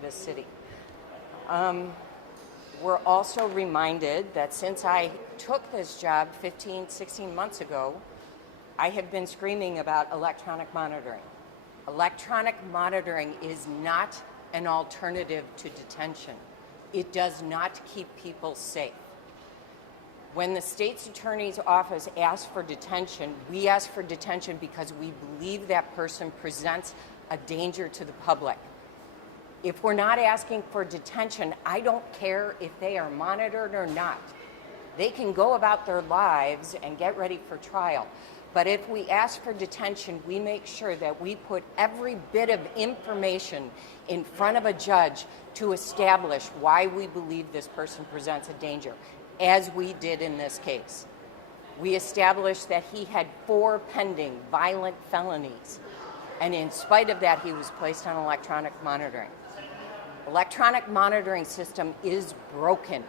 the city. We're also reminded that since I took this job 15, 16 months ago, I have been screaming about electronic monitoring. Electronic monitoring is not an alternative to detention. It does not keep people safe. When the state's attorney's office asks for detention, we ask for detention because we believe that person presents a danger to the public. If we're not asking for detention, I don't care if they are monitored or not. They can go about their lives and get ready for trial. But if we ask for detention, we make sure that we put every bit of information in front of a judge to establish why we believe this person presents a danger, as we did in this case. We established that he had 4 pending violent felonies, and in spite of that, he was placed on electronic monitoring. Electronic monitoring system is broken.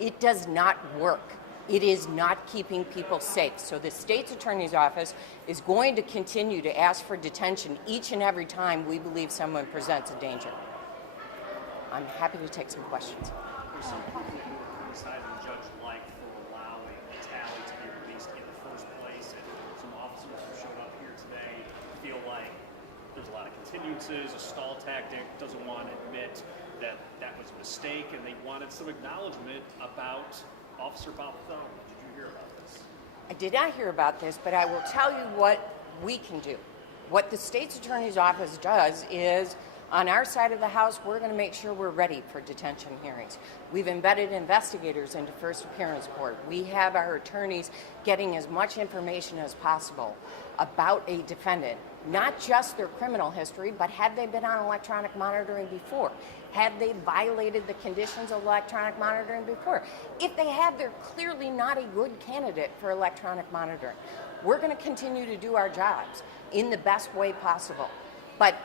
It does not work. It is not keeping people safe. So the state's attorney's office is going to continue to ask for detention each and every time we believe someone presents a danger. I'm happy to take some questions. There's some people who decided the judge liked for allowing a tally to be released in the first place, and some officers who showed up here today feel like there's a lot of continuances, a stall tactic, doesn't want to admit that that was a mistake, and they wanted some acknowledgement about Officer Bartholomew. Did you hear about this? I did not hear about this, but I will tell you what we can do. What the state's attorney's office does is, on our side of the house, we're going to make sure we're ready for detention hearings. We've embedded investigators into first appearance court. We have our attorneys getting as much information as possible about a defendant, not just their criminal history, but had they been on electronic monitoring before? Had they violated the conditions of electronic monitoring before? If they have, they're clearly not a good candidate for electronic monitoring. We're going to continue to do our jobs in the best way possible. But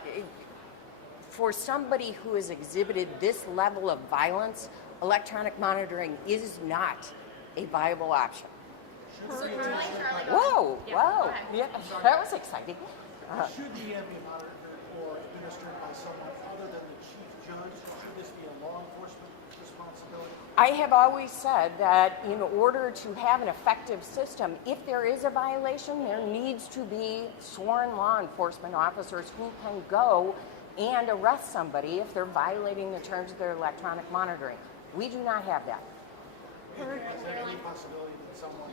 for somebody who has exhibited this level of violence, electronic monitoring is not a viable option. Whoa, whoa. Yeah, that was exciting. Should the be monitored or administered by someone other than the chief judge? Should this be a law enforcement responsibility? I have always said that in order to have an effective system, if there is a violation, there needs to be sworn law enforcement officers who can go and arrest somebody if they're violating the terms of their electronic monitoring. We do not have that. Is there any possibility that someone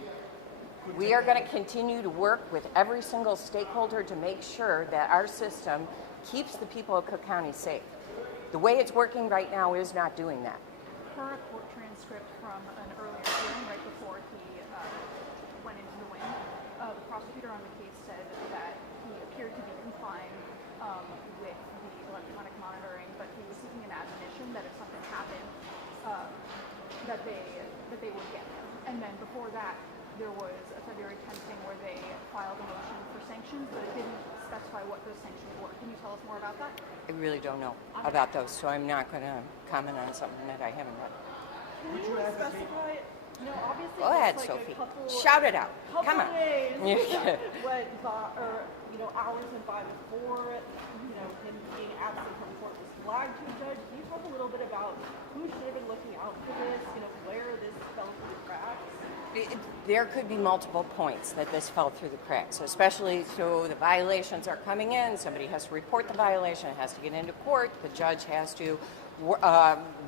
We are going to continue to work with every single stakeholder to make sure that our system keeps the people of Cook County safe. The way it's working right now is not doing that. Per a court transcript from an earlier hearing right before he went into the wind, the prosecutor on the case said that he appeared to be complying with the electronic monitoring, but he was seeking an admonition that if something happened, that they would get him. And then before that, there was a February 10th thing where they filed a motion for sanctions, but it didn't specify what those sanctions were. Can you tell us more about that? I really don't know about those, so I'm not going to comment on something that I haven't read. would you advocate? Obviously, Go ahead, Sophie. Shout it out. Come on. Days Yeah. went by, or hours went by before him being absent from court was flagged to a judge. Can you talk a little bit about who should have been looking out for this? Where this fell through the cracks? There could be multiple points that this fell through the cracks, especially so the violations are coming in, somebody has to report the violation, it has to get into court, the judge has to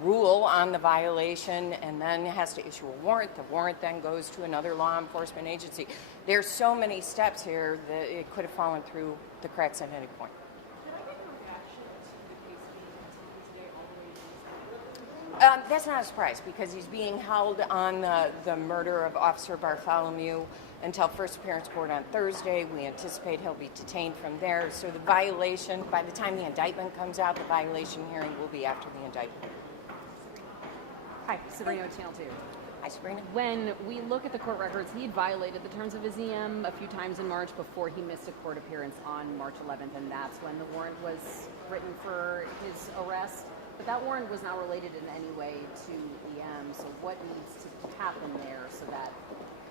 rule on the violation and then has to issue a warrant. The warrant then goes to another law enforcement agency. There's so many steps here that it could have fallen through the cracks at any point. Did I get your reaction to the case being continued today all the way to Tuesday? That's not a surprise because he's being held on the murder of Officer Bartholomew until first appearance court on Thursday. We anticipate he'll be detained from there. So the violation, by the time the indictment comes out, the violation hearing will be after the indictment. Hi, Sabrina with Channel 2. Hi, Sabrina. When we look at the court records, he had violated the terms of his EM a few times in March before he missed a court appearance on March 11th, and that's when the warrant was written for his arrest. But that warrant was not related in any way to EM, so what needs to happen there so that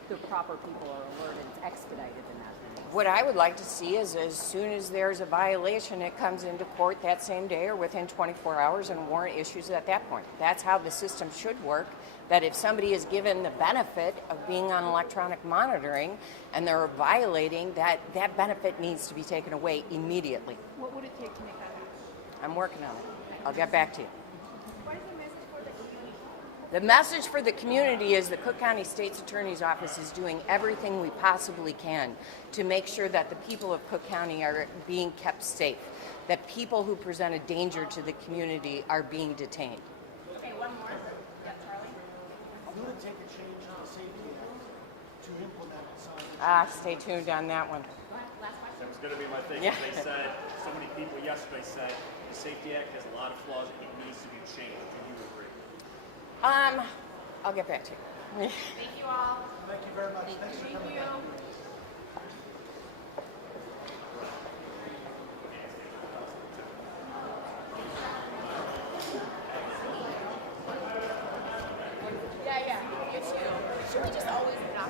the proper people are alerted, it's expedited in that What I would like to see is as soon as there's a violation, it comes into court that same day or within 24 hours and warrant issues at that point. That's how the system should work, that if somebody is given the benefit of being on electronic monitoring and they're violating, that benefit needs to be taken away immediately. What would it take to make that happen? I'm working on it. I'll get back to you. What is the message for the community? The message for the community is the Cook County State's Attorney's Office is doing everything we possibly can to make sure that the people of Cook County are being kept safe, that people who present a danger to the community are being detained. Okay, one more. Yeah, Charlie. Will it take a change in the Safety Act to implement signage? Stay tuned on that one. That was going to be my thing. Yeah. They said, so many people yesterday said, the Safety Act has a lot of flaws. It needs to be changed. Do you agree? I'll get back to you. Thank you all. Thank you very much. Thanks for Thank coming. you. Yeah, you too. Should we just always knock